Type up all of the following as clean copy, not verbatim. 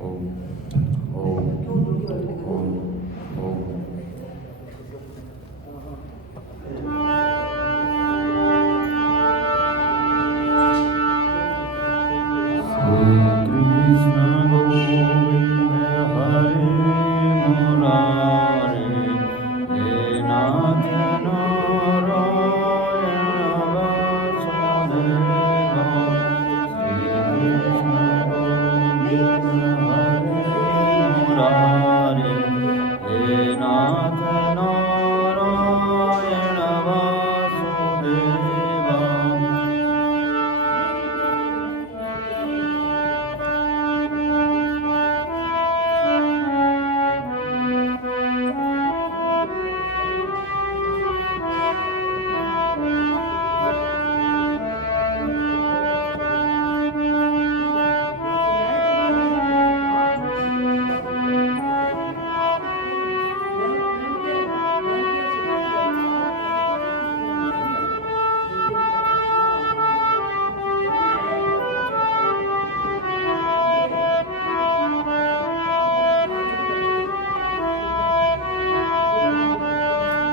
ओम ओम ओम ओम। श्री कृष्ण गोविंद हरे मुरारे, हे नाथ नारायण वासुदेवा। श्री कृष्ण गोविंद हरे मुरारे, हे नाथ नारायण वासुदेवा।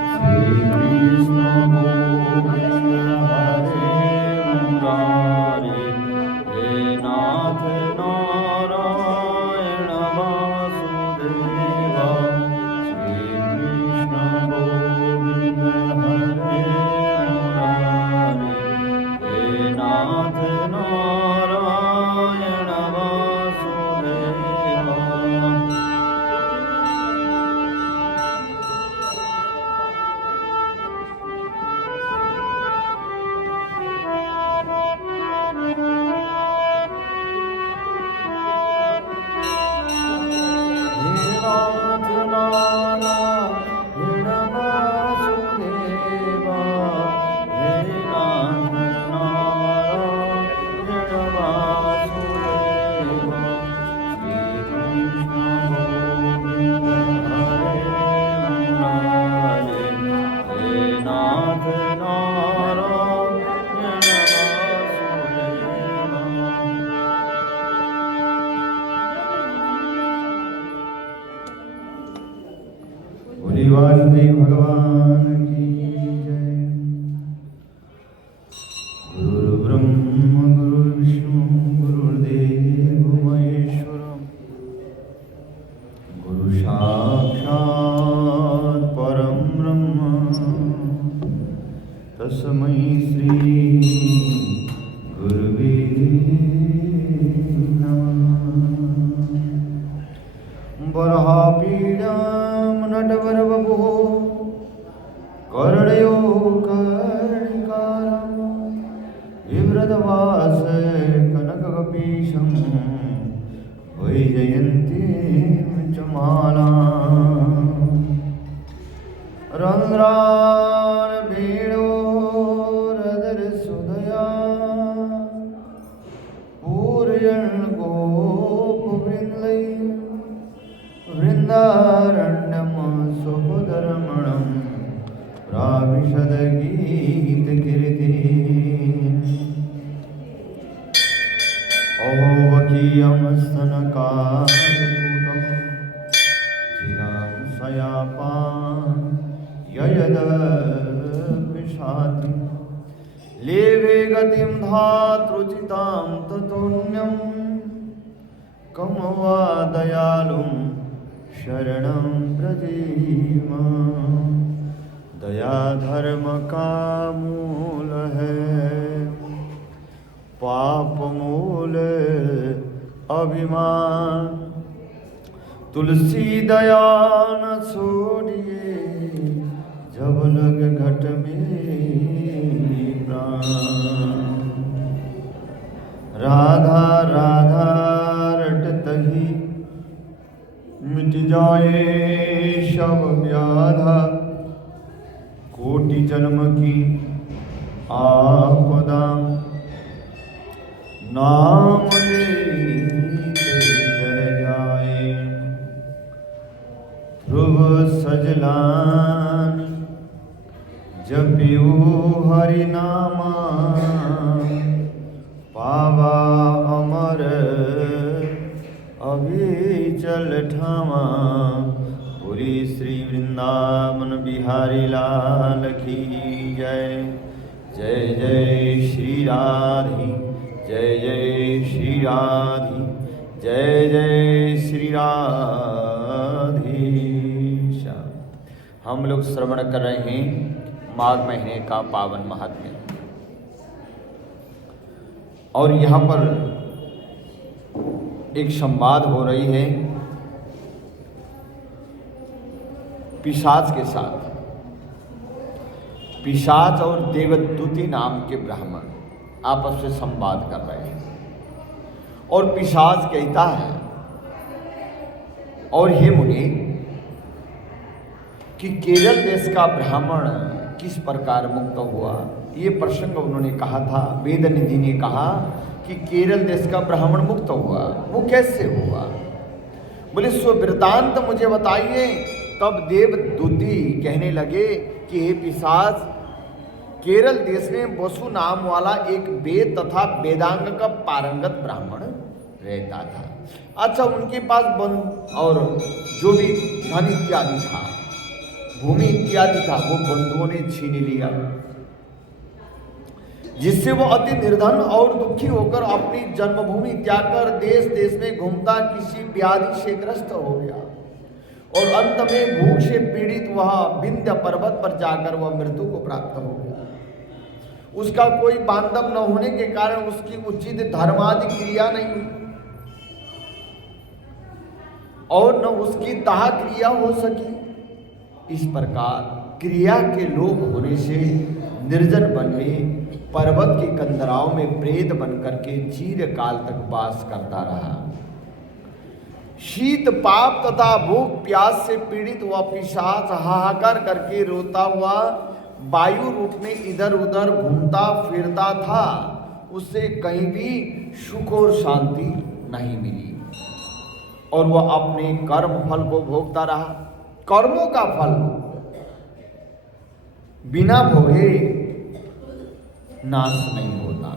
श्री कृष्ण गोविंद हरे मुरारे, हे नाथ नारायण वासुदेवा। श्री कृष्ण गोविंद हरे मुरारे, हे नाथ नारायण वासुदेवा। हे नाथ नारायण वासुदेवा, हे नाथ नारायण वासुदेवा। श्री कृष्ण गोविंद हरे मुरारे, हे नाथ नारायण वासुदेवा। बोले वासुदेव भगवान की जय। गुरु ब्रह्म गुरु विष्णु गुरुदेव महेश्वर, गुरु साक्षात् परम ब्रह्म, तस्मै श्री गुरुवे नमः। बर्हापीडां नटवरवपुः कर्णयो कर्णिकारं, बिभ्रतवास कनककपीशं, वैजयन्तीं च मालाम्। रन्ध्रान् वेणोरधरसुधया, पूरयन् गोपवृन्दैः, वृन्दारण्यं सुखदरमणं, प्राविशद्गीतकीर्तिम्। अहोवकीयं स्तनकालकूटं, जिगांसयापां ययदपिशाति, लेभे गतिं धातृचितां ततोऽन्यं, कं वा दयालुं शरणं व्रजेम। दया धर्म का मूल है, पाप मूल अभिमान। तुलसी दया न छोड़िए, जब लग घट में प्राण। राधा राधा रटतहि, मिट जाए सब व्याधा। कोटि जन्म की आपदा, नाम लेते डर जाए। ध्रुव सजलानि, जपियो हरि नामा, पावा अमर अभी चल ठामा। बोली श्री वृंदावन बिहारी लाल की जय। जय जय श्री राधे, जय जय श्री राधे, जय जय श्री राधे। हम लोग श्रवण कर रहे हैं माघ महीने का पावन महात्म्य, और यहाँ पर एक संवाद हो रही है पिशाच के साथ। पिशाच और देवदूती नाम के ब्राह्मण आपस में संवाद कर रहे हैं, और पिशाच कहता है, और हे मुनि, कि केरल देश का ब्राह्मण किस प्रकार मुक्त हुआ। ये प्रसंग उन्होंने कहा था। वेदनिधि ने कहा कि केरल देश का ब्राह्मण मुक्त हुआ, वो कैसे हुआ? बोले सो वृत्तांत मुझे बताइए। तब देवदूती कहने लगे कि हे पिशाच, केरल देश में वसु नाम वाला एक वेद तथा वेदांग का पारंगत ब्राह्मण रहता था। अच्छा, उनके पास और जो भी धन इत्यादि था, भूमि इत्यादि था, वो बंधुओं ने छीन लिया, जिससे वो अति निर्धन और दुखी होकर अपनी जन्मभूमि त्याग कर देश देश में घूमता किसी व्याधि से ग्रस्त हो गया, और अंत में भूख से पीड़ित वह विंध्य पर्वत पर जाकर वह मृत्यु को प्राप्त हो गया। उसका कोई बांधव न होने के कारण उसकी उचित धर्मादि क्रिया नहीं हुई, और न उसकी दाह क्रिया हो सकी। इस प्रकार क्रिया के लोप होने से निर्जन वन में पर्वत के कंदराओं में प्रेत बन करके चीर काल तक वास करता रहा। शीत पाप तथा भूख प्यास से पीड़ित हुआ पिशाच हाहाकार करके रोता हुआ वायु रूप में इधर उधर घूमता फिरता था। उससे कहीं भी सुख और शांति नहीं मिली, और वह अपने कर्म फल को भोगता रहा। कर्मों का फल बिना भोगे नाश नहीं होता,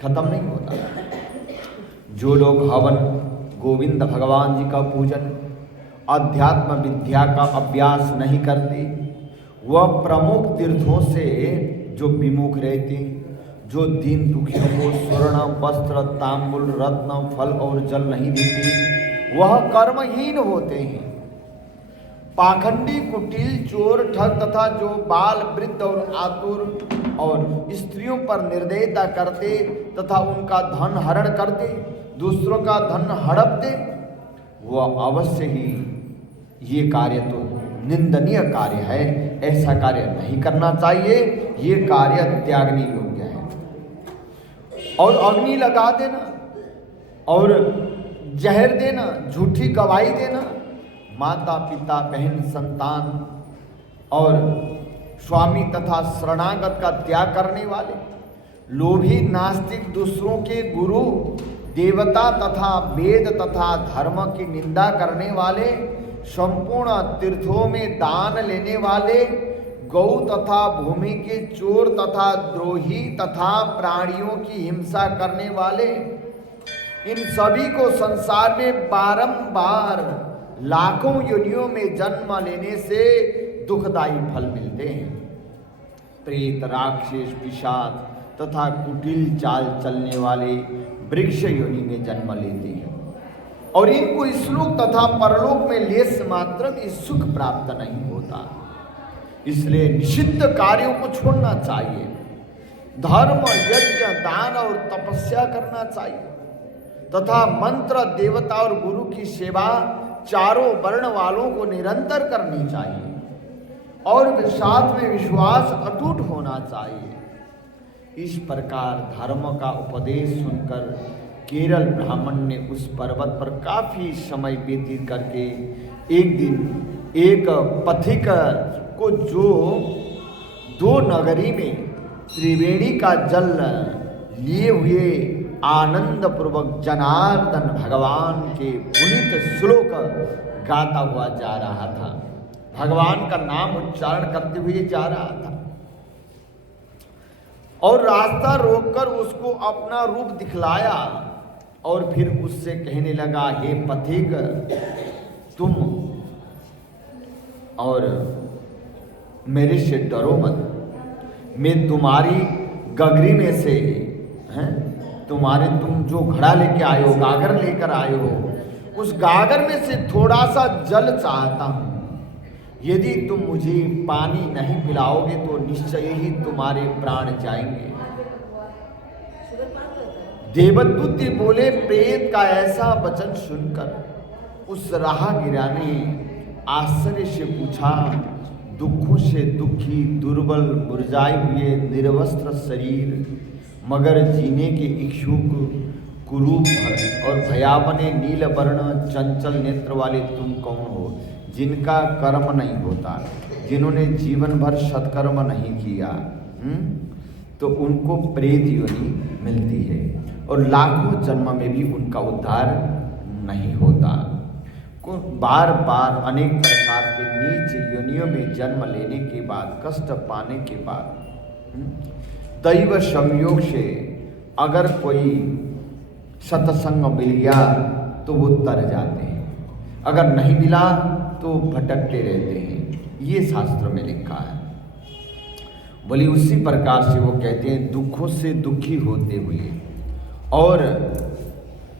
खत्म नहीं होता। जो लोग हवन, गोविंद भगवान जी का पूजन, अध्यात्म विद्या का अभ्यास नहीं करते, वह प्रमुख तीर्थों से जो विमुख रहते, जो दीन दुखियों को स्वर्ण वस्त्र तांबुल रत्न फल और जल नहीं देते, वह कर्महीन होते हैं। पाखंडी, कुटिल, चोर, ठग तथा जो बाल, वृद्ध और आतुर और स्त्रियों पर निर्दयता करते तथा उनका धन हरण करते, दूसरों का धन हड़पते, वह अवश्य ही ये कार्य तो निंदनीय कार्य है। ऐसा कार्य नहीं करना चाहिए, ये कार्य त्यागने योग्य है। और अग्नि लगा देना और जहर देना, झूठी गवाही देना, माता पिता बहन संतान और स्वामी तथा शरणागत का त्याग करने वाले, लोभी नास्तिक, दूसरों के गुरु देवता तथा वेद तथा धर्म की निंदा करने वाले, संपूर्ण तीर्थों में दान लेने वाले, गौ तथा भूमि के चोर तथा द्रोही तथा प्राणियों की हिंसा करने वाले, इन सभी को संसार में बारंबार लाखों योनियों में जन्म लेने से दुखदायी फल मिलते हैं। प्रेत, राक्षस, पिशाच तथा कुटिल चाल चलने वाले वृक्ष योनि में जन्म लेते हैं, और इनको इस्लोक तथा परलोक में लेस मात्र भी सुख प्राप्त नहीं होता। इसलिए निषिद्ध कार्यों को छोड़ना चाहिए। धर्म, यज्ञ, दान और तपस्या करना चाहिए तथा मंत्र, देवता और गुरु की सेवा चारों वर्ण वालों को निरंतर करनी चाहिए, और साथ में विश्वास अटूट होना चाहिए। इस प्रकार धर्म का उपदेश सुनकर केरल ब्राह्मण ने उस पर्वत पर काफी समय व्यतीत करके एक दिन एक पथिक को, जो दो नगरी में त्रिवेणी का जल लिए हुए आनंद पूर्वक जनार्दन भगवान के पुनीत श्लोक गाता हुआ जा रहा था, भगवान का नाम उच्चारण करते हुए जा रहा था, और रास्ता रोककर उसको अपना रूप दिखलाया और फिर उससे कहने लगा, हे पथिक, तुम और मेरे से डरो मत, मैं तुम्हारी गगरी में से तुम जो घड़ा लेके आए हो, गागर लेकर आए हो, उस गागर में से थोड़ा सा जल चाहता हूं। यदि तुम मुझे पानी नहीं पिलाओगे तो निश्चय ही तुम्हारे प्राण जाएंगे। देवदूत बोले, प्रेत का ऐसा वचन सुनकर उस राहगीरा ने आश्चर्य से पूछा, दुखों से दुखी, दुर्बल, मुरझाए हुए, निर्वस्त्र शरीर मगर जीने के इच्छुक, कुरूप और भयावने नील वर्ण चंचल नेत्र वाले तुम कौन हो, जिनका कर्म नहीं होता, जिन्होंने जीवन भर सत्कर्म नहीं किया, तो उनको प्रेत योनि मिलती है और लाखों जन्म में भी उनका उद्धार नहीं होता। बार बार अनेक प्रकार के नीच योनियों में जन्म लेने के बाद, कष्ट पाने के बाद, दैव संयोग से अगर कोई सत्संग मिल गया तो वो तर जाते हैं, अगर नहीं मिला तो भटकते रहते हैं। ये शास्त्र में लिखा है। बोली उसी प्रकार से वो कहते हैं, दुखों से दुखी होते हुए और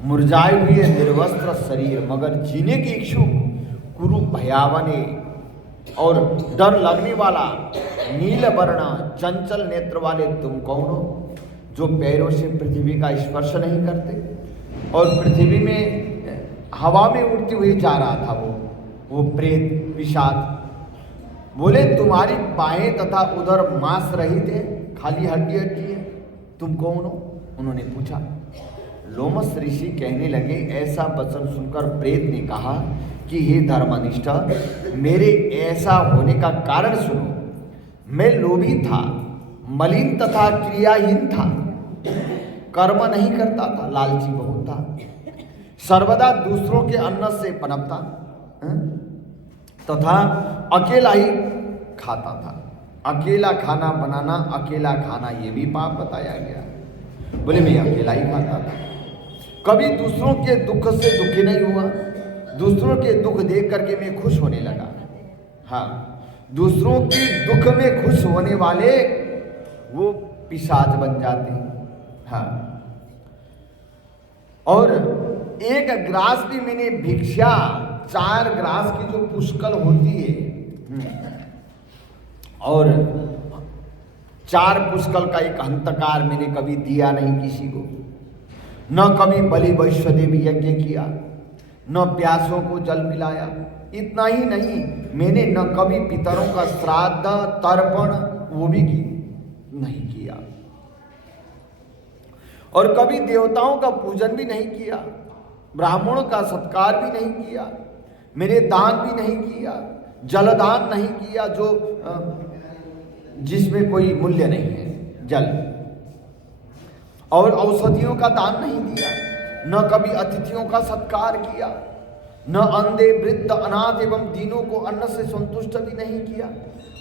मुरझाए हुए, निर्वस्त्र शरीर मगर जीने के इच्छुक, कुरूप, भयावने और डर लगने वाला, नील वर्ण चंचल नेत्र वाले तुम कौन हो, जो पैरों से पृथ्वी का स्पर्श नहीं करते और पृथ्वी में हवा में उड़ती हुई जा रहा था वो प्रेत पिशाच। बोले तुम्हारी बाहें तथा उधर मांस रहित है, खाली हड्डी हड्डी है, तुम कौन हो? उन्होंने पूछा। लोमस ऋषि कहने लगे, ऐसा वचन सुनकर प्रेत ने कहा कि हे धर्मनिष्ठ, मेरे ऐसा होने का कारण सुनो। मैं लोभी था, मलिन तथा क्रियाहीन था, कर्म नहीं करता था, लालची बहुत था, सर्वदा दूसरों के अन्न से पनपता तथा अकेला ही खाता था। अकेला खाना बनाना, अकेला खाना ये भी पाप बताया गया। बोले मैं अकेला ही खाता था, कभी दूसरों के दुख से दुखी नहीं हुआ, दूसरों के दुख देख करके मैं खुश होने लगा। हाँ, दूसरों के दुख में खुश होने वाले वो पिशाच बन जाते हैं। हाँ, और एक ग्रास भी मैंने भिक्षा, 4 ग्रास की जो पुष्कल होती है और 4 पुष्कल का एक हंतकार मैंने कभी दिया नहीं किसी को, न कभी बलि वैश्वदेव यज्ञ किया, न प्यासों को जल पिलाया। इतना ही नहीं, मैंने न कभी पितरों का श्राद्ध तर्पण वो भी नहीं किया और कभी देवताओं का पूजन भी नहीं किया, ब्राह्मणों का सत्कार भी नहीं किया, मेरे दान भी नहीं किया, जलदान नहीं किया जो जिसमें कोई मूल्य नहीं है, जल, और औषधियों का दान नहीं दिया, न कभी अतिथियों का सत्कार किया, न अंधे, वृद्ध, अनाथ एवं दीनों को अन्न से संतुष्ट भी नहीं किया,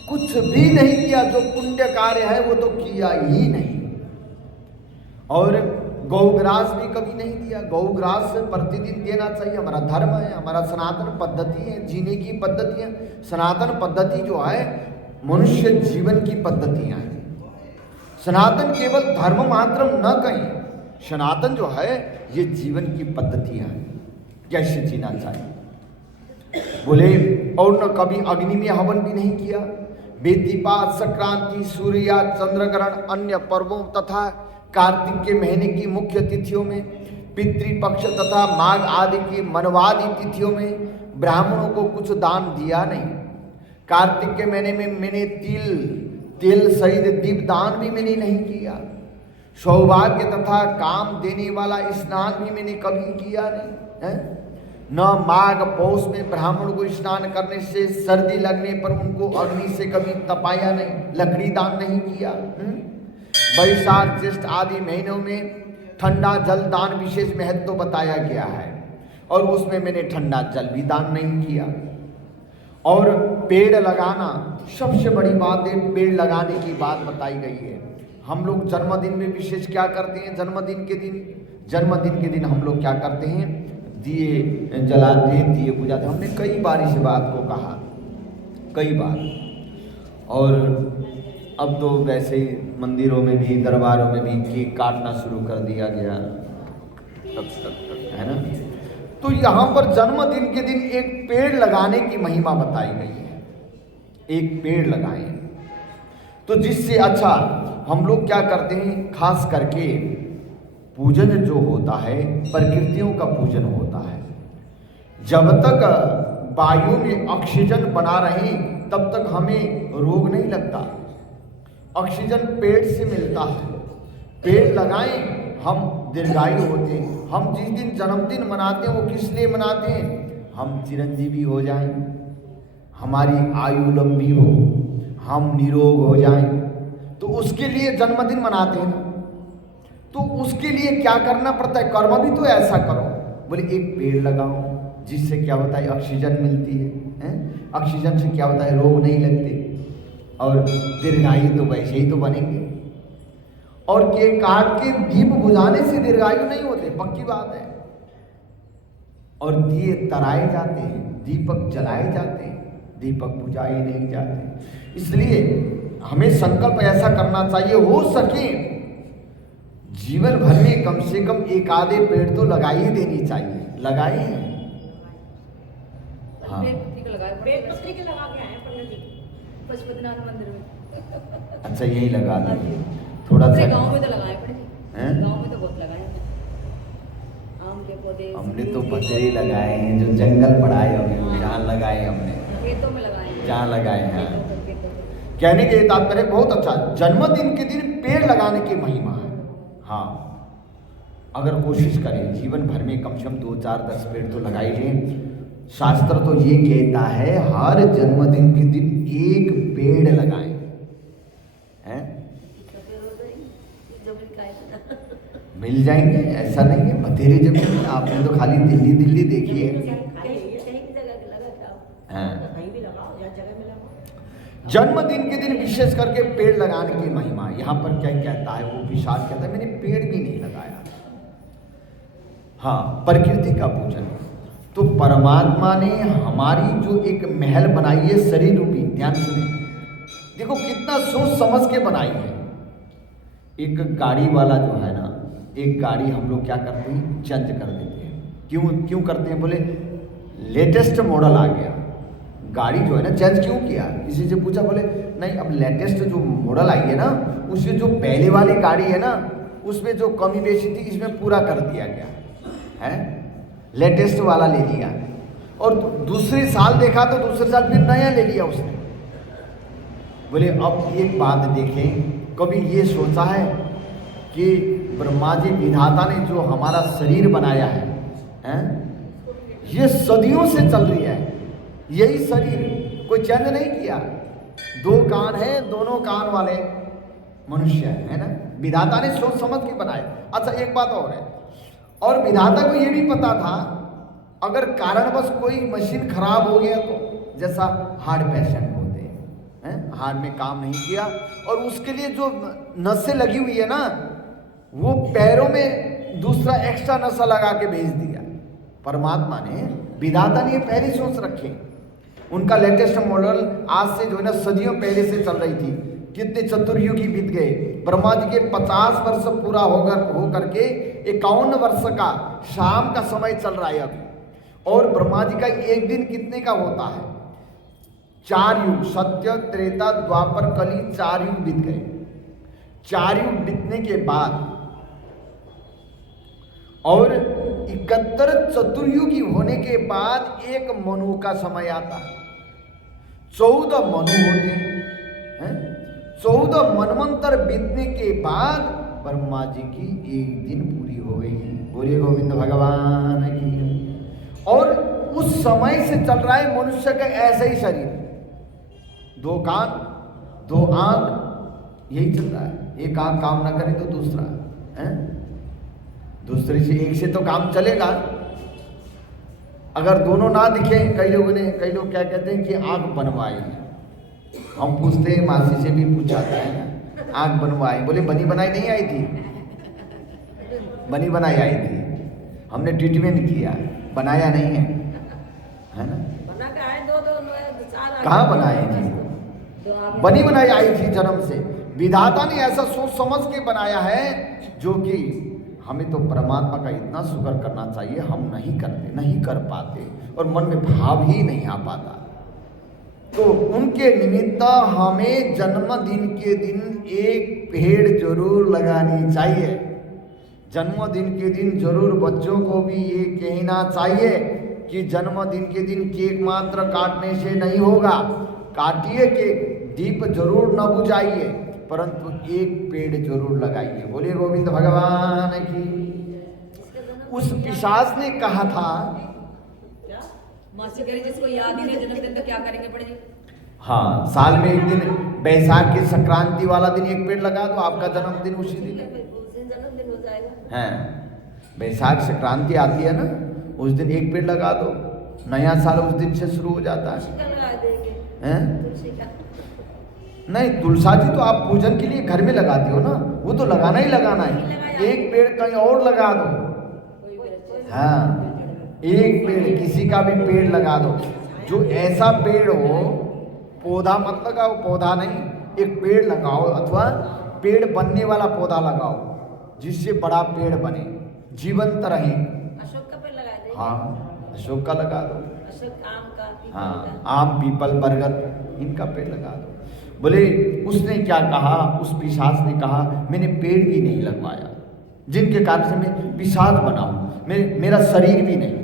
कुछ भी नहीं किया। जो पुण्य कार्य है वो तो किया ही नहीं। और गौग्रास भी कभी नहीं दिया। गौग्रास प्रतिदिन देना चाहिए, हमारा धर्म है, हमारा सनातन पद्धति है, जीने की पद्धति है। सनातन पद्धति जो है मनुष्य जीवन की पद्धतियां हैं। सनातन केवल धर्म मात्र न कहें, सनातन जो है ये जीवन की पद्धतियां हैं, कैसे जीना चाहिए। बोले और न कभी अग्नि में हवन भी नहीं किया। बेदीपात, संक्रांति, सूर्या, चंद्रग्रहण, अन्य पर्वों तथा कार्तिक के महीने की मुख्य तिथियों में, पितृपक्ष तथा माघ आदि की मनवादी तिथियों में ब्राह्मणों को कुछ दान दिया नहीं। कार्तिक के महीने में मैंने तिल सहित दीप दान भी मैंने नहीं किया। सौभाग्य तथा काम देने वाला स्नान भी मैंने कभी किया नहीं है। न माघ पौष में ब्राह्मण को स्नान करने से सर्दी लगने पर उनको अग्नि से कभी तपाया नहीं, लकड़ी दान नहीं किया। वैशाख, ज्येष्ठ आदि महीनों में ठंडा जल दान विशेष महत्व बताया गया है और उसमें मैंने ठंडा जल भी दान नहीं किया। और पेड़ लगाना सबसे बड़ी बात है, पेड़ लगाने की बात बताई गई है। हम लोग जन्मदिन में विशेष क्या करते हैं, जन्मदिन के दिन जन्मदिन के दिन हम लोग क्या करते हैं, दिए जलाते हैं, दिए बुझाते हैं। हमने कई बार इस बात को कहा, कई बार। और अब तो वैसे ही मंदिरों में भी, दरबारों में भी केक काटना शुरू कर दिया गया, है ना। तो यहाँ पर जन्मदिन के दिन एक पेड़ लगाने की महिमा बताई गई है। एक पेड़ लगाएं तो जिससे अच्छा हम लोग क्या करते हैं, खास करके पूजन जो होता है प्रकृतियों का पूजन होता है। जब तक वायु में ऑक्सीजन बना रहे तब तक हमें रोग नहीं लगता। ऑक्सीजन पेड़ से मिलता है। पेड़ लगाएं, हम दीर्घायु होते हैं। हम जिस दिन जन्मदिन मनाते हैं वो किस लिए मनाते हैं, हम चिरंजीवी हो जाएं, हमारी आयु लंबी हो, हम निरोग हो जाएं, तो उसके लिए जन्मदिन मनाते हैं। तो उसके लिए क्या करना पड़ता है, कर्म भी तो ऐसा करो। बोले एक पेड़ लगाओ, जिससे क्या होता है, ऑक्सीजन मिलती है? ऑक्सीजन से क्या होता है, रोग नहीं लगते और दीर्घायु तो वैसे ही तो बनेंगे। और केक काट के दीप बुझाने से दीर्घायु नहीं होते, पक्की बात है। और दिए तराए जाते हैं, दीपक जलाए जाते हैं, दीपक बुझाए नहीं जाते। इसलिए हमें संकल्प ऐसा करना चाहिए, हो सके जीवन भर में कम से कम एक आधे पेड़ तो लगा ही देनी चाहिए। लगाए हैं? हाँ, पशुपतिनाथ मंदिर में। अच्छा, यही लगा दो थोड़ा सा। गांव में तो लगाए पड़े, गांव में तो बहुत लगाए आम के पौधे। हमने तो बथेरे लगाए हैं, जो जंगल पड़ा है अभी जहाँ लगाए हमने, खेतों में लगाए, जहाँ लगाए हैं। कहने के तात्पर्य बहुत अच्छा, जन्मदिन के दिन पेड़ लगाने की महिमा है। हाँ, अगर कोशिश करें जीवन भर में कम से कम 2, 4, 10 पेड़ तो लगाए लें। शास्त्र तो ये कहता है हर जन्मदिन के दिन एक पेड़ लगाएं, हैं? मिल जाएंगे, ऐसा नहीं है बथेरे जमीन। आपने तो खाली दिल्ली दिल्ली देखी है। जन्मदिन के दिन विशेष करके पेड़ लगाने की महिमा। यहाँ पर क्या कहता है, वो विशाल कहता है मैंने पेड़ भी नहीं लगाया। हाँ, प्रकृति का पूजन। तो परमात्मा ने हमारी जो एक महल बनाई है शरीर रूपी, ध्यान सुने, देखो कितना सोच समझ के बनाई है। एक गाड़ी वाला जो है ना, एक गाड़ी हम लोग क्या करते हैं, चेंज कर देते हैं। क्यों करते हैं, बोले लेटेस्ट मॉडल आ गया, गाड़ी जो है ना चेंज क्यों किया। किसी से पूछा, बोले नहीं, अब लेटेस्ट जो मॉडल आई है ना, उसमें जो पहले वाली गाड़ी है ना, उसमें जो कमी बेशी थी इसमें पूरा कर दिया गया है, लेटेस्ट वाला ले लिया। और दूसरे साल देखा तो दूसरे साल फिर नया ले लिया उसने। बोले अब एक बात देखें, कभी ये सोचा है कि ब्रह्मा जी विधाता ने जो हमारा शरीर बनाया है, ये सदियों से चल रही है, यही शरीर कोई चेंज नहीं किया। 2 कान है, दोनों कान वाले मनुष्य है ना, विधाता ने सोच समझ के बनाए। अच्छा, एक बात और है, और विधाता को ये भी पता था अगर कारणवश कोई मशीन खराब हो गया तो, जैसा हार्ट पेशेंट होते हैं, हार्ट में काम नहीं किया और उसके लिए जो नसें लगी हुई है ना, वो पैरों में दूसरा एक्स्ट्रा नसा लगा के भेज दिया। परमात्मा ने, विधाता ने ये पहले सोच रखे। उनका लेटेस्ट मॉडल आज से जो है ना सदियों पहले से चल रही थी। कितने चतुर्युगी बीत गए। ब्रह्मा जी के 50 वर्ष पूरा होकर के 51 वर्ष का शाम का समय चल रहा है अभी। और ब्रह्मा जी का एक दिन कितने का होता है, 4 युग, सत्य, त्रेता, द्वापर, कली, 4 युग बीत गए। 4 युग बीतने के बाद और 71 चतुर्युगी होने के बाद एक मनु का समय आता है। 14 मनु होते हैं। 14 मनवंतर बीतने के बाद ब्रह्मा जी की एक दिन पूरी हो गई। बोलिए गोविंद भगवान की। और उस समय से चल रहा है मनुष्य का ऐसा ही शरीर, 2 कान, 2 आंख, यही चल रहा है। एक आंख काम ना करे तो दूसरा है, दूसरे से एक से तो काम चलेगा। अगर दोनों ना दिखे, कई लोग क्या कहते हैं कि आंख बनवाई। हम पूछते हैं, मासी से भी पूछा था है, आंख बनवाई, बोले बनी बनाई नहीं आई थी। बनी बनाई आई थी, हमने ट्रीटमेंट किया, बनाया नहीं है ना। बना के आए दो चार कहाँ बनाए थी, बनी बनाई आई थी जन्म से। विधाता ने ऐसा सोच समझ के बनाया है, जो कि हमें तो परमात्मा का इतना शुक्र करना चाहिए, हम नहीं करते, नहीं कर पाते, और मन में भाव ही नहीं आ पाता। तो उनके निमित्त हमें जन्मदिन के दिन एक पेड़ जरूर लगानी चाहिए। जन्मदिन के दिन जरूर बच्चों को भी ये कहना चाहिए कि जन्मदिन के दिन केक मात्र काटने से नहीं होगा, काटिए केक, दीप जरूर न बुझाइए, परंतु एक पेड़ जरूर लगाइए। बोलिए गोविंद भगवान की। उस पिशाच ने कहा था, मासी करी जिसको याद ही नहीं जन्मदिन तो क्या करेंगे पड़ेगी। हाँ, साल में एक दिन बैसाख की संक्रांति वाला दिन एक पेड़ लगा दो, आपका जन्मदिन उसी दिन है। जन्मदिन हो जाएगा। हैं, बैसाख संक्रांति आती है ना, उस दिन एक पेड़ लगा दो, नया साल उस दिन से शुरू हो जाता है। हैं? नहीं, तुलसा जी तो आप पूजन के लिए घर में लगाते हो ना, वो तो लगाना ही लगाना है। एक पेड़ कहीं और लगा दो, हाँ, एक पेड़, किसी का भी पेड़ लगा दो, जो ऐसा पेड़ हो, पौधा मत लगाओ, पौधा नहीं, एक पेड़ लगाओ, अथवा पेड़ बनने वाला पौधा लगाओ, जिससे बड़ा पेड़ बने, जीवंत रहे। अशोक का पेड़ लगा दे। हाँ, अशोक का लगा दो, अशोक, आम का, पीपल हाँ, का। आम, पीपल, बरगद, इनका पेड़ लगा दो। बोले उसने क्या कहा, उस पिशाच ने कहा, मैंने पेड़ भी नहीं लगवाया, जिनके कारण से मैं पिशाच बना हूँ, मेरा शरीर भी नहीं है,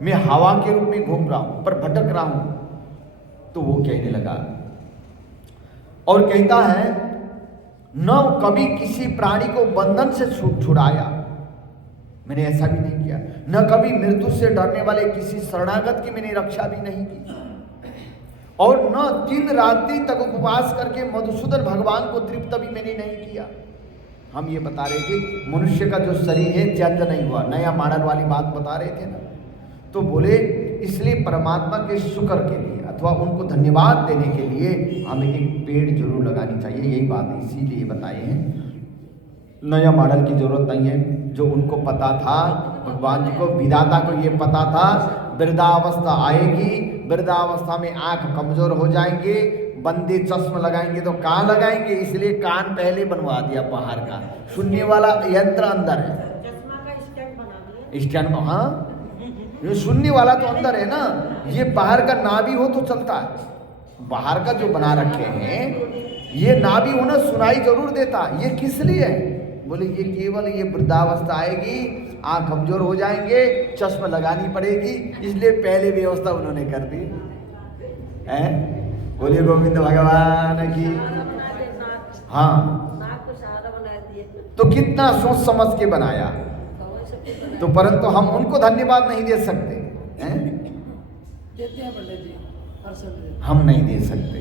मैं हवा के रूप में घूम रहा हूँ, पर भटक रहा हूँ। तो वो कहने लगा और कहता है, न कभी किसी प्राणी को बंधन से छुड़ाया, मैंने ऐसा भी नहीं किया, न कभी मृत्यु से डरने वाले किसी शरणागत की मैंने रक्षा भी नहीं की, और न दिन रात्रि तक उपवास करके मधुसूदन भगवान को तृप्त भी मैंने नहीं किया। हम ये बता रहे थे, मनुष्य का जो शरीर है चेंज नहीं हुआ, नया मॉडल वाली बात बता रहे थे ना। तो बोले इसलिए परमात्मा के शुक्र के लिए अथवा उनको धन्यवाद देने के लिए हमें एक पेड़ जरूर लगानी चाहिए। यही बात इसीलिए बताए हैं, नया मॉडल की जरूरत नहीं है। जो उनको पता था, भगवान जी को, विधाता को ये पता था, वृद्धावस्था आएगी, वृद्धावस्था में आंख कमजोर हो जाएंगे, बंदे चश्मा लगाएंगे तो कहाँ लगाएंगे, इसलिए कान पहले बनवा दिया बाहर का, सुनने वाला यंत्र अंदर है, चश्मा का स्टैंड बना दिया। स्टैंड, हाँ, ये सुनने वाला तो अंदर है ना, ये बाहर का नाभि हो तो चलता है। बाहर का जो बना रखे हैं, ये नाभि होना सुनाई जरूर देता, ये किस लिए है? बोले ये केवल ये वृद्धावस्था आएगी, आँख कमजोर हो जाएंगे, चश्मा लगानी पड़ेगी, इसलिए पहले व्यवस्था उन्होंने कर दी है। बोलिए गोविंद भगवान की। हाँ, नाक को सहारा बना दिए। तो कितना सोच समझ के बनाया, तो परंतु हम उनको धन्यवाद नहीं दे सकते हैं, देते हैं पंडित जी, हर समय हम नहीं दे सकते,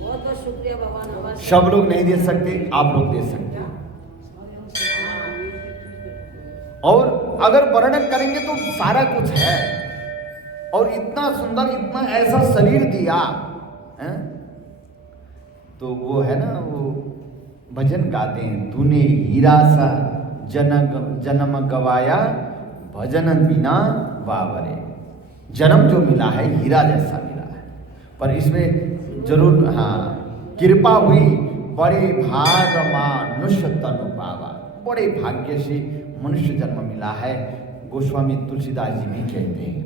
बहुत बहुत शुक्रिया भगवान हमारे। सब लोग नहीं दे सकते, आप लोग दे सकते। और अगर वर्णन करेंगे तो सारा कुछ है, और इतना सुंदर, इतना ऐसा शरीर दिया है। तो वो है ना, वो भजन गाते हैं, तूने हीरा सा जन्म गवाया, भजन बिना वावरे। जन्म जो मिला है हीरा जैसा मिला है, पर इसमें जरूर, हाँ, कृपा हुई, बड़े भाग मानुष्य तनु पावा, बड़े भाग्य से मनुष्य जन्म मिला है, गोस्वामी तुलसीदास जी भी कहते हैं।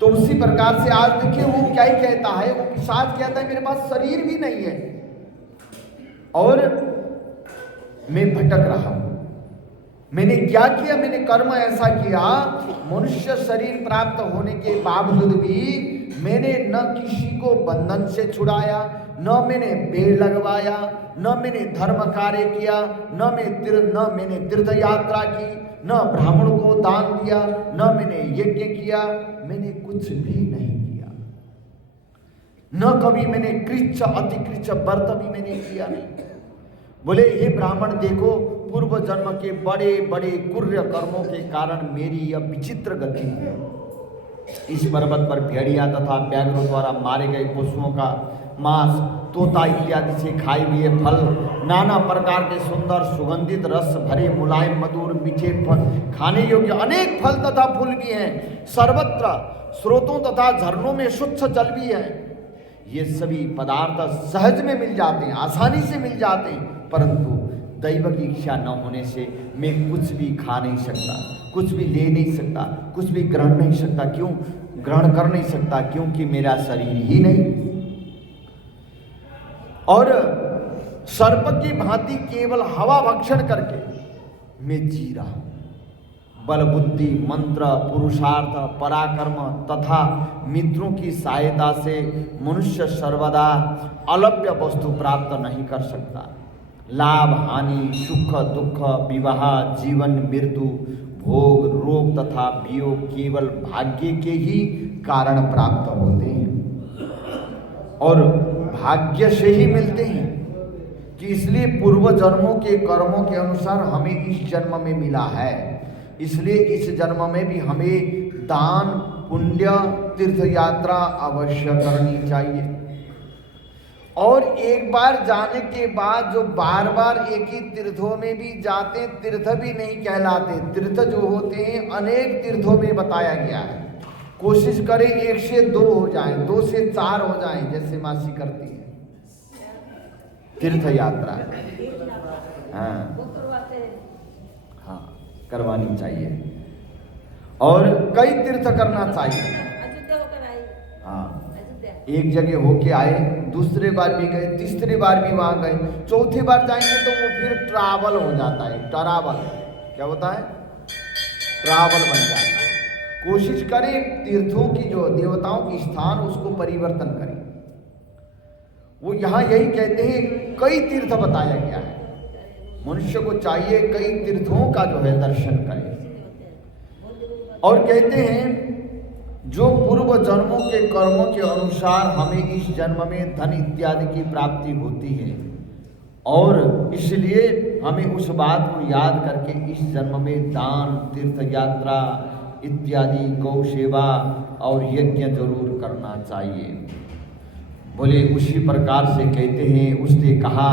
तो उसी प्रकार से आज देखिए वो क्या ही कहता है, वो पिशाच कहता है मेरे पास शरीर भी नहीं है और मैं भटक रहा हूं, मैंने क्या किया, मैंने कर्म ऐसा किया, मनुष्य शरीर प्राप्त होने के बावजूद भी मैंने न किसी को बंधन से छुड़ाया, न मैंने पेड़ लगवाया, न मैंने धर्म कार्य किया, न मैंने तीर्थ यात्रा की, न ब्राह्मण को दान दिया, न मैंने यज्ञ किया, मैंने कुछ भी नहीं किया, न कभी मैंने कृच्छ अतिकृच्छ व्रत भी मैंने किया नहीं। बोले हे ब्राह्मण देखो, पूर्व जन्म के बड़े बड़े कुर्य कर्मों के कारण मेरी यह विचित्र गति है। इस पर्वत पर भेड़िया तथा व्याघ्रों द्वारा मारे गए पशुओं का मांस, तोता इत्यादि से खाए हुए फल, नाना प्रकार के सुंदर सुगंधित रस भरे मुलायम मधुर मीठे फल, खाने योग्य अनेक फल तथा फूल भी हैं। सर्वत्र स्रोतों तथा झरनों में शुद्ध जल भी है। ये सभी पदार्थ सहज में मिल जाते हैं, आसानी से मिल जाते हैं, परंतु दैव की इच्छा न होने से मैं कुछ भी खा नहीं सकता, कुछ भी ले नहीं सकता, कुछ भी ग्रहण नहीं सकता। क्यों ग्रहण कर नहीं सकता? क्योंकि मेरा शरीर ही नहीं। और सर्प की भांति केवल हवा भक्षण करके मैं जी रहा हूं। बल बुद्धि मंत्र पुरुषार्थ पराक्रम तथा मित्रों की सहायता से मनुष्य सर्वदा अलभ्य वस्तु प्राप्त नहीं कर सकता। लाभ हानि सुख दुख विवाह जीवन मृत्यु भोग रोग तथा वियोग केवल भाग्य के ही कारण प्राप्त होते हैं और भाग्य से ही मिलते हैं। कि इसलिए पूर्व जन्मों के कर्मों के अनुसार हमें इस जन्म में मिला है, इसलिए इस जन्म में भी हमें दान पुण्य तीर्थ यात्रा अवश्य करनी चाहिए। और एक बार जाने के बाद जो बार बार एक ही तीर्थों में भी जाते हैं, तीर्थ भी नहीं कहलाते। तीर्थ जो होते हैं अनेक तीर्थों में बताया गया है। कोशिश करें 1 से 2 हो जाए, 2 से 4 हो जाए, जैसे मासी करती है तीर्थ यात्रा। हाँ हाँ करवानी चाहिए और कई तीर्थ करना चाहिए। हाँ एक जगह होके आए, दूसरे बार भी गए, तीसरी बार भी वहां गए, चौथी बार जाएंगे तो वो फिर ट्रैवल हो जाता है। ट्रैवल क्या होता है? ट्रैवल बन जाता है। कोशिश करें तीर्थों की जो देवताओं की स्थान उसको परिवर्तन करें। वो यहाँ यही कहते हैं, कई तीर्थ बताया गया है। मनुष्य को चाहिए कई तीर्थों का जो है दर्शन करें। और कहते हैं जो पूर्व जन्मों के कर्मों के अनुसार हमें इस जन्म में धन इत्यादि की प्राप्ति होती है और इसलिए हमें उस बात को याद करके इस जन्म में दान तीर्थ यात्रा इत्यादि गौ सेवा और यज्ञ जरूर करना चाहिए। बोले उसी प्रकार से कहते हैं, उसने कहा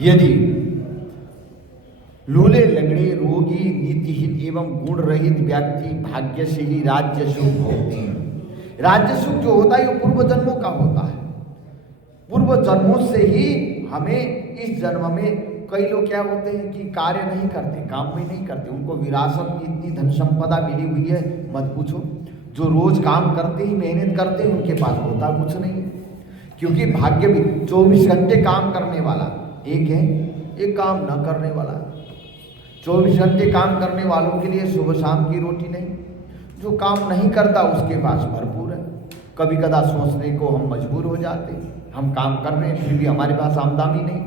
यदि लूले लंगड़े रोगी नीतिहीन एवं गुण रहित व्यक्ति भाग्य से ही राज्य सुख भोगते हैं। राज्य सुख जो होता है वो पूर्व जन्मों का होता है। पूर्व जन्मों से ही हमें इस जन्म में कई लोग क्या होते हैं कि कार्य नहीं करते, काम में नहीं करते, उनको विरासत की इतनी धन संपदा मिली हुई है मत पूछो। जो रोज काम करते ही मेहनत करते हैं उनके पास होता कुछ नहीं, क्योंकि भाग्य भी 24 घंटे काम करने वाला एक है, एक काम न करने वाला। 24 घंटे काम करने वालों के लिए सुबह शाम की रोटी नहीं, जो काम नहीं करता उसके पास भरपूर है। कभी कदा सोचने को हम मजबूर हो जाते, हम काम कर रहे हैं फिर भी हमारे पास आमदनी नहीं।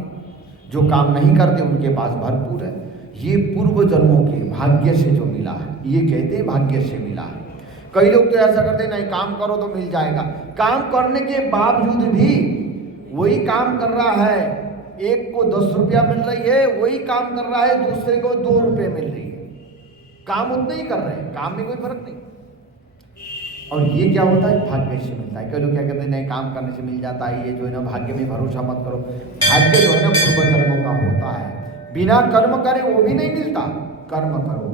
जो काम नहीं करते उनके पास भरपूर है। ये पूर्व जन्मों के भाग्य से जो मिला है, ये कहते हैं भाग्य से मिला है। कई लोग तो ऐसा करते हैं, नहीं काम करो तो मिल जाएगा। काम करने के बावजूद भी वही काम कर रहा है, एक को 10 रुपया मिल रही है, वही काम कर रहा है दूसरे को 2 रुपये मिल रही है। काम उतना ही कर रहे हैं, काम में कोई फर्क नहीं। और ये क्या होता है? भाग्य से मिलता है। कई लोग क्या कहते हैं, नहीं काम करने से मिल जाता है, ये जो है ना भाग्य में भरोसा मत करो। भाग्य जो है ना पूर्व कर्मों का होता है, बिना कर्म करे वो भी नहीं मिलता। कर्म करो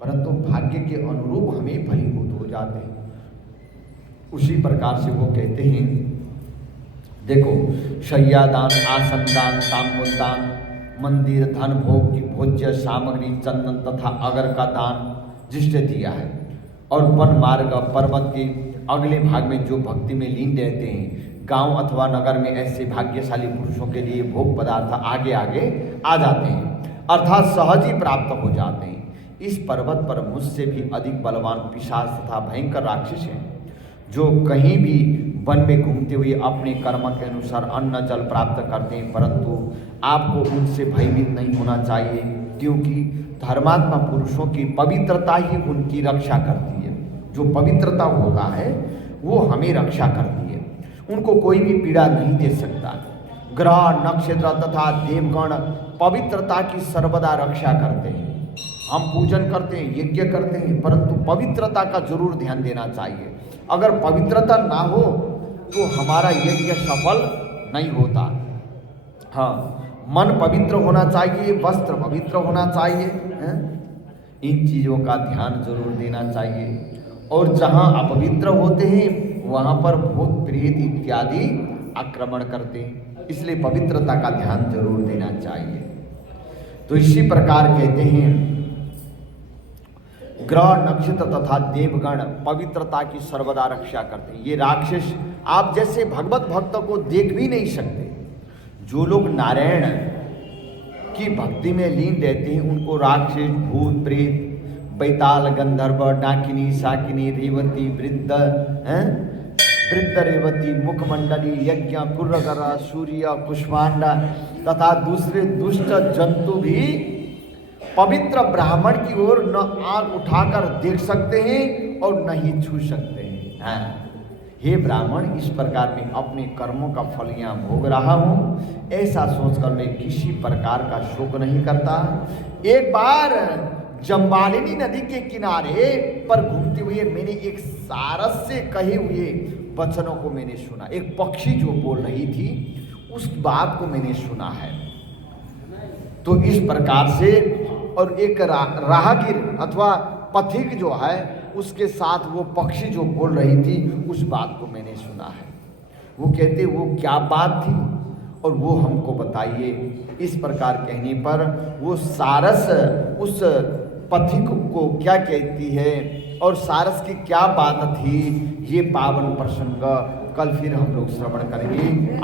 परंतु भाग्य के अनुरूप हमें फलीभूत हो जाते हैं। उसी प्रकार से वो कहते हैं, देखो शय्यादान आसन दान ताम्बूलदान मंदिर धन भोग की भोज्य सामग्री चंदन तथा अगर का दान जिसने दिया है और वन मार्ग पर्वत के अगले भाग में जो भक्ति में लीन रहते हैं, गांव अथवा नगर में ऐसे भाग्यशाली पुरुषों के लिए भोग पदार्थ आगे आगे आ जाते हैं, अर्थात सहज ही प्राप्त हो जाते हैं। इस पर्वत पर मुझसे भी अधिक बलवान पिशाच तथा भयंकर राक्षस हैं, जो कहीं भी वन में घूमते हुए अपने कर्म के अनुसार अन्न जल प्राप्त करते हैं, परंतु आपको उनसे भयभीत नहीं होना चाहिए, क्योंकि धर्मात्मा पुरुषों की पवित्रता ही उनकी रक्षा करती है। जो पवित्रता होता है वो हमें रक्षा करती है, उनको कोई भी पीड़ा नहीं दे सकता। ग्रह नक्षत्र तथा देवगण पवित्रता की सर्वदा रक्षा करते हैं। हम पूजन करते हैं, यज्ञ करते हैं, परंतु पवित्रता का जरूर ध्यान देना चाहिए। अगर पवित्रता ना हो तो हमारा यज्ञ सफल नहीं होता। हाँ, मन पवित्र होना चाहिए, वस्त्र पवित्र होना चाहिए, हैं? इन चीज़ों का ध्यान जरूर देना चाहिए। और जहाँ अपवित्र होते हैं वहाँ पर भूत प्रेत इत्यादि आक्रमण करते हैं, इसलिए पवित्रता का ध्यान जरूर देना चाहिए। तो इसी प्रकार कहते हैं ग्रह नक्षत्र तथा देवगण पवित्रता की सर्वदा रक्षा करते हैं। ये राक्षस आप जैसे भगवत भक्त को देख भी नहीं सकते। जो लोग नारायण की भक्ति में लीन रहते हैं उनको राक्षस, भूत प्रेत, बैताल, गंधर्व, डाकिनी, शाकिनी, रेवती, वृद्ध, वृद्ध रेवती, मुखमंडली, यज्ञ, कुर्रगरा, सूर्य, कुष्मांडा तथा दूसरे दुष्ट जंतु भी पवित्र ब्राह्मण की ओर न आंख उठाकर देख सकते हैं और न ही छू सकते हैं। हाँ, हे ब्राह्मण, इस प्रकार मैं अपने कर्मों का फल यहाँ भोग रहा हूँ, ऐसा सोचकर मैं किसी प्रकार का शोक नहीं करता। एक बार जम्बालिनी नदी के किनारे पर घूमते हुए मैंने एक सारस से कहे हुए वचनों को मैंने सुना। एक पक्षी जो बोल रही थी उस बात को मैंने सुना है। तो इस प्रकार से, और एक राहगीर अथवा पथिक जो है उसके साथ वो पक्षी जो बोल रही थी उस बात को मैंने सुना है। वो कहते वो क्या बात थी और वो हमको बताइए। इस प्रकार कहने पर वो सारस उस पथिक को क्या कहती है और सारस की क्या बात थी, ये पावन प्रसंग कल फिर हम लोग श्रवण करेंगे।